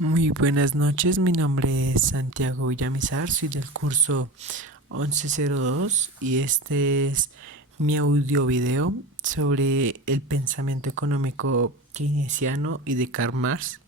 Muy buenas noches, mi nombre es Santiago Villamizar, soy del curso 1102 y este es mi audio video sobre el pensamiento económico keynesiano y de Karl Marx.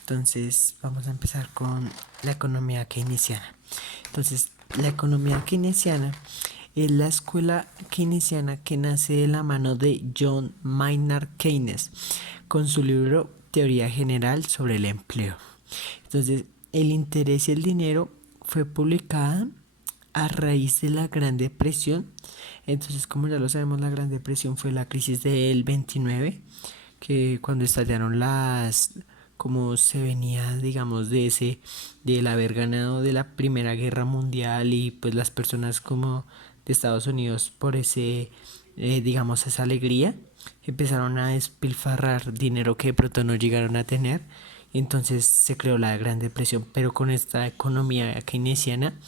Entonces vamos a empezar con la economía keynesiana. Entonces, la economía keynesiana es la escuela keynesiana que nace de la mano de John Maynard Keynes con su libro Teoría General sobre el Empleo. Entonces, El interés y el dinero fue publicada a raíz de la Gran Depresión. Entonces, como ya lo sabemos, la Gran Depresión fue la crisis del 29, que cuando estallaron como se venía, digamos, del haber ganado de la Primera Guerra Mundial y pues las personas como de Estados Unidos por digamos, esa alegría, empezaron a despilfarrar dinero que de pronto no llegaron a tener. Entonces se creó la Gran Depresión, pero con esta economía keynesiana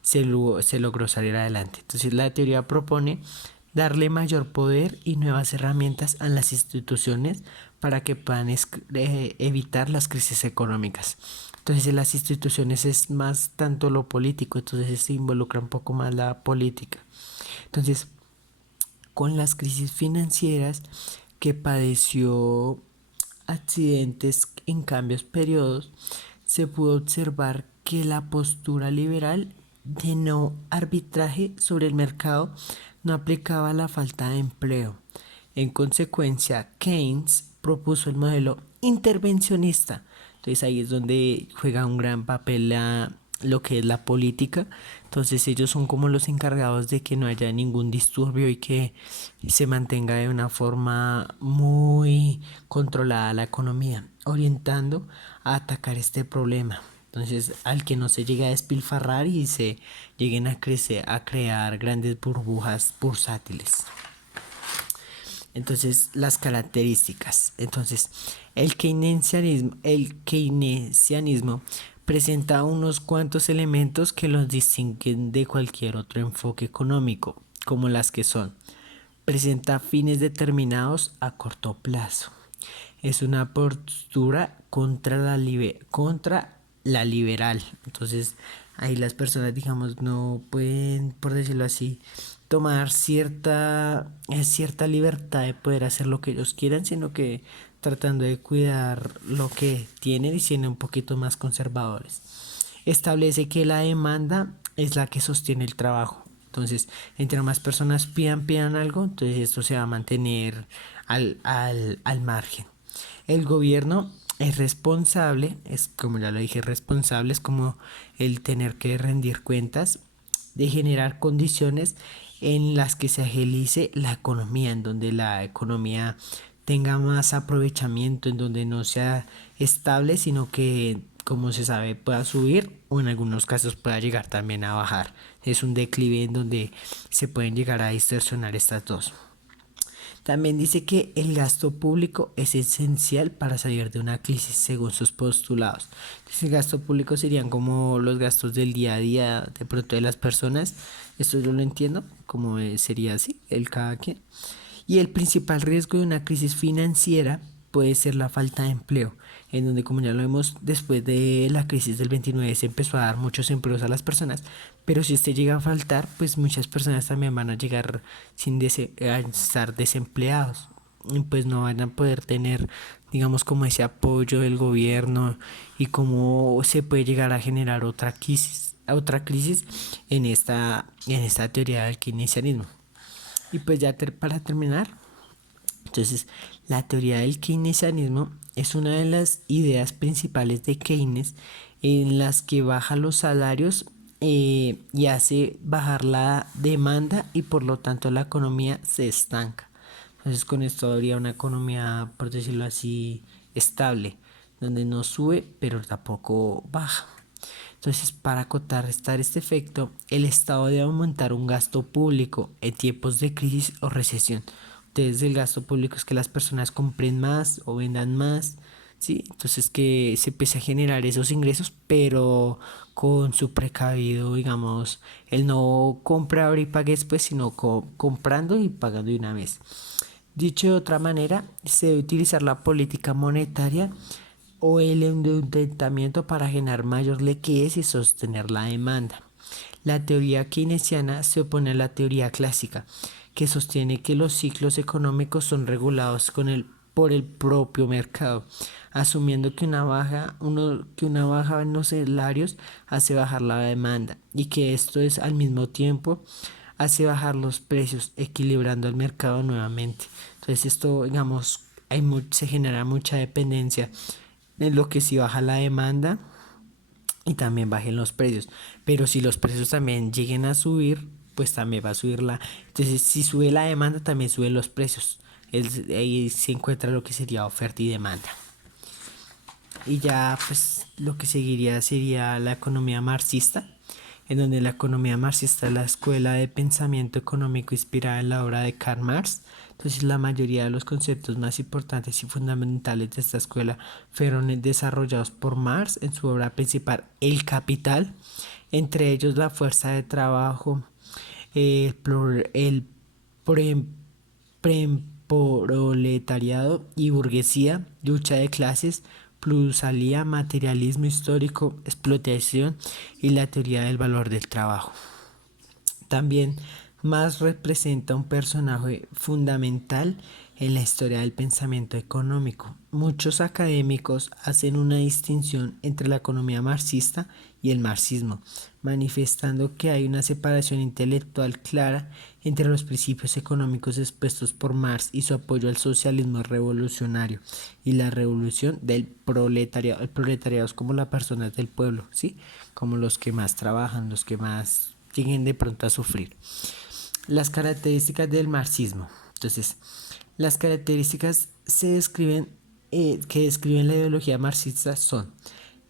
se logró salir adelante. Entonces la teoría propone darle mayor poder y nuevas herramientas a las instituciones para que puedan evitar las crisis económicas. Entonces en las instituciones es más tanto lo político, entonces se involucra un poco más la política. Entonces, con las crisis financieras que padeció accidentes en cambios periodos, se pudo observar que la postura liberal de no arbitraje sobre el mercado no aplicaba a la falta de empleo. En consecuencia, Keynes propuso el modelo intervencionista. Entonces ahí es donde juega un gran papel lo que es la política. Entonces ellos son como los encargados de que no haya ningún disturbio y que se mantenga de una forma muy controlada la economía, orientando a atacar este problema. Entonces, al que no se llegue a despilfarrar y se lleguen a crecer, a crear grandes burbujas bursátiles. Entonces, las características. Entonces, el keynesianismo presenta unos cuantos elementos que los distinguen de cualquier otro enfoque económico, como las que son: presenta fines determinados a corto plazo. Es una postura contra la liberal. Entonces, ahí las personas, digamos, no pueden, por decirlo así, tomar cierta libertad de poder hacer lo que ellos quieran, sino que tratando de cuidar lo que tienen y siendo un poquito más conservadores. Establece que la demanda es la que sostiene el trabajo. Entonces, entre más personas pidan algo, entonces esto se va a mantener al margen. El gobierno es responsable, es como ya lo dije, responsable, es como el tener que rendir cuentas, de generar condiciones en las que se agilice la economía, en donde la economía tenga más aprovechamiento, en donde no sea estable, sino que, como se sabe, pueda subir o en algunos casos pueda llegar también a bajar. Es un declive en donde se pueden llegar a distorsionar estas dos. También dice que el gasto público es esencial para salir de una crisis según sus postulados. Entonces, el gasto público serían como los gastos del día a día de pronto de las personas. Esto yo lo entiendo, como sería así, el cada quien. Y el principal riesgo de una crisis financiera puede ser la falta de empleo, en donde, como ya lo vemos, después de la crisis del 29 se empezó a dar muchos empleos a las personas, pero si este llega a faltar, pues muchas personas también van a llegar a estar desempleados y pues no van a poder tener, digamos, como ese apoyo del gobierno, y cómo se puede llegar a generar otra crisis en esta teoría del keynesianismo. Y pues ya para terminar, entonces la teoría del keynesianismo es una de las ideas principales de Keynes, en las que baja los salarios y hace bajar la demanda, y por lo tanto la economía se estanca. Entonces con esto habría una economía, por decirlo así, estable, donde no sube pero tampoco baja. Entonces, para contrarrestar este efecto, el Estado debe aumentar un gasto público en tiempos de crisis o recesión. Entonces, el gasto público es que las personas compren más o vendan más, ¿sí? Entonces, que se empiece a generar esos ingresos, pero con su precavido, digamos, el no compra ahora y pague después, sino comprando y pagando de una vez. Dicho de otra manera, se debe utilizar la política monetaria o el endeudamiento para generar mayor liquidez y sostener la demanda. La teoría keynesiana se opone a la teoría clásica, que sostiene que los ciclos económicos son regulados por el propio mercado, asumiendo que una baja en los salarios hace bajar la demanda y que esto es al mismo tiempo hace bajar los precios, equilibrando el mercado nuevamente. Entonces esto, digamos, se genera mucha dependencia en lo que si baja la demanda y también bajen los precios. Pero si los precios también lleguen a subir, pues también va a subir la... Entonces, si sube la demanda, también suben los precios. Ahí se encuentra lo que sería oferta y demanda. Y ya, pues, lo que seguiría sería la economía marxista, en donde la economía marxista es la escuela de pensamiento económico inspirada en la obra de Karl Marx. Entonces, la mayoría de los conceptos más importantes y fundamentales de esta escuela fueron desarrollados por Marx en su obra principal, El Capital, entre ellos la fuerza de trabajo, el proletariado y burguesía, lucha de clases, plusvalía, materialismo histórico, explotación y la teoría del valor del trabajo. También Marx representa un personaje fundamental en la historia del pensamiento económico. Muchos académicos hacen una distinción entre la economía marxista y el marxismo, manifestando que hay una separación intelectual clara entre los principios económicos expuestos por Marx y su apoyo al socialismo revolucionario y la revolución del proletariado. El proletariado es como las personas del pueblo, ¿sí? Como los que más trabajan, los que más lleguen de pronto a sufrir. Las características del marxismo. Entonces, las características que describen la ideología marxista son: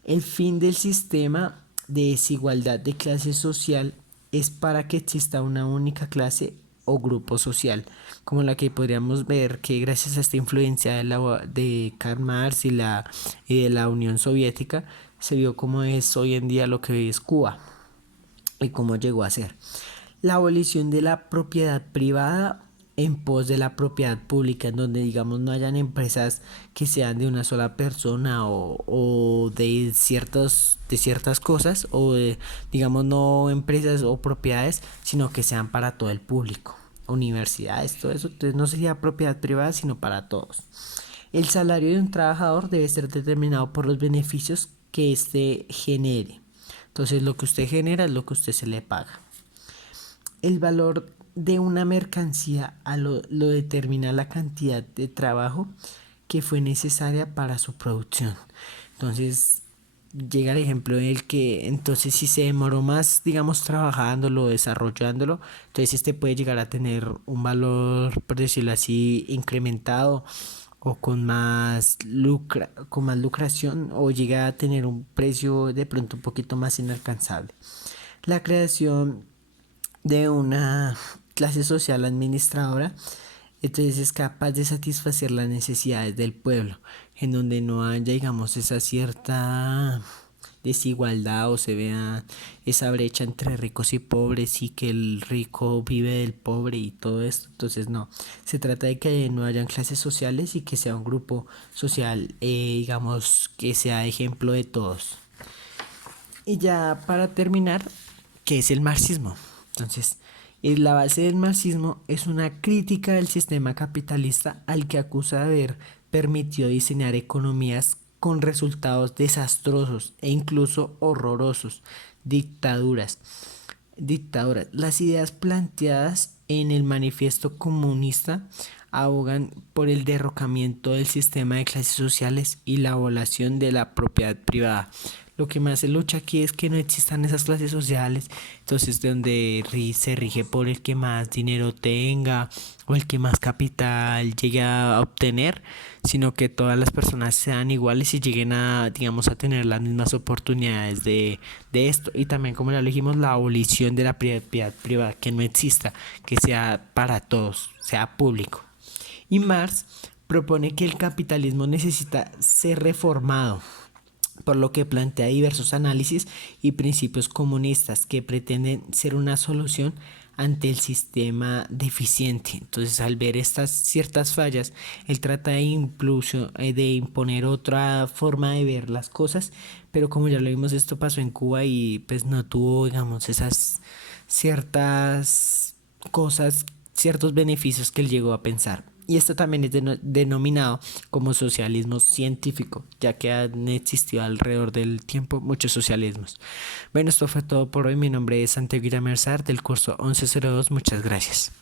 el fin del sistema de desigualdad de clase social es para que exista una única clase o grupo social, como la que podríamos ver que gracias a esta influencia de Karl Marx y de la Unión Soviética se vio cómo es hoy en día lo que hoy es Cuba y cómo llegó a ser. La abolición de la propiedad privada en pos de la propiedad pública, en donde digamos no hayan empresas que sean de una sola persona o de ciertas cosas o de, digamos, no empresas o propiedades, sino que sean para todo el público, universidades, todo eso. Entonces no sería propiedad privada, sino para todos. El salario de un trabajador debe ser determinado por los beneficios que éste genere. Entonces lo que usted genera es lo que usted se le paga. El valor de una mercancía lo determina la cantidad de trabajo que fue necesaria para su producción. Entonces llega el ejemplo del que entonces si se demoró más, digamos, trabajándolo, desarrollándolo, entonces este puede llegar a tener un valor, por decirlo así, incrementado o con más lucración, o llega a tener un precio de pronto un poquito más inalcanzable. La creación de una clase social administradora, entonces es capaz de satisfacer las necesidades del pueblo, en donde no haya, digamos, esa cierta desigualdad o se vea esa brecha entre ricos y pobres y que el rico vive del pobre y todo esto. Entonces no, se trata de que no hayan clases sociales y que sea un grupo social, digamos, que sea ejemplo de todos. Y ya para terminar, ¿qué es el marxismo? Entonces, la base del marxismo es una crítica del sistema capitalista al que acusa de haber permitido diseñar economías con resultados desastrosos e incluso horrorosos, dictaduras. Las ideas planteadas en el manifiesto comunista abogan por el derrocamiento del sistema de clases sociales y la abolición de la propiedad privada. Lo que más se lucha aquí es que no existan esas clases sociales, entonces donde se rige por el que más dinero tenga o el que más capital llegue a obtener, sino que todas las personas sean iguales y lleguen a, digamos, a tener las mismas oportunidades de esto. Y también, como ya dijimos, la abolición de la propiedad privada, que no exista, que sea para todos, sea público. Y Marx propone que el capitalismo necesita ser reformado, por lo que plantea diversos análisis y principios comunistas que pretenden ser una solución ante el sistema deficiente. Entonces, al ver estas ciertas fallas, él trata de imponer otra forma de ver las cosas, pero como ya lo vimos, esto pasó en Cuba y pues no tuvo, digamos, esas ciertas cosas, ciertos beneficios que él llegó a pensar. Y esto también es denominado como socialismo científico, ya que han existido alrededor del tiempo muchos socialismos. Bueno, esto fue todo por hoy. Mi nombre es Santiago Iramerzar del curso 1102. Muchas gracias.